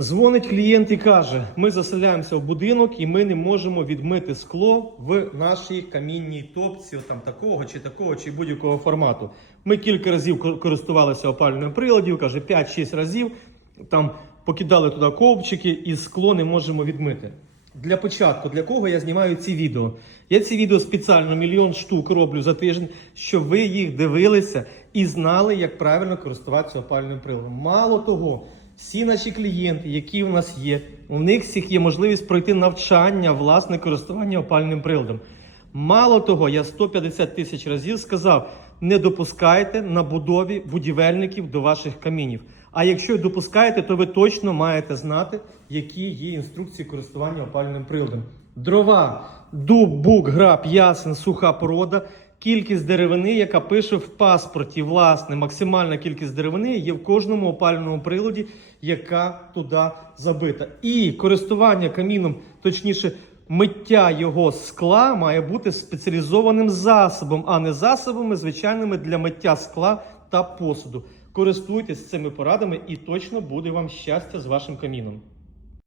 Дзвонить клієнт і каже: ми заселяємося в будинок і ми не можемо відмити скло в нашій камінній топці, там такого чи такого, чи будь-якого формату. Ми кілька разів користувалися опалювальним приладів, каже 5-6 разів. Там покидали туди ковбчики і скло не можемо відмити. Для початку, для кого я знімаю ці відео? Я ці відео спеціально мільйон штук роблю за тиждень, щоб ви їх дивилися і знали, як правильно користуватися опалювальним приладом. Мало того, всі наші клієнти, які у нас є, у них всіх є можливість пройти навчання, власне користування опальним приладом. Мало того, я 150 тисяч разів сказав: не допускайте на будові будівельників до ваших камінів. А якщо допускаєте, то ви точно маєте знати, які є інструкції користування опалювальним приладом. Дрова, дуб, бук, граб, ясен, суха порода. Кількість деревини, яка пише в паспорті, власне, максимальна кількість деревини є в кожному опалювальному приладі, яка туди забита. І користування каміном, точніше, миття його скла має бути спеціалізованим засобом, а не засобами звичайними для миття скла та посуду. Користуйтесь цими порадами і точно буде вам щастя з вашим каміном.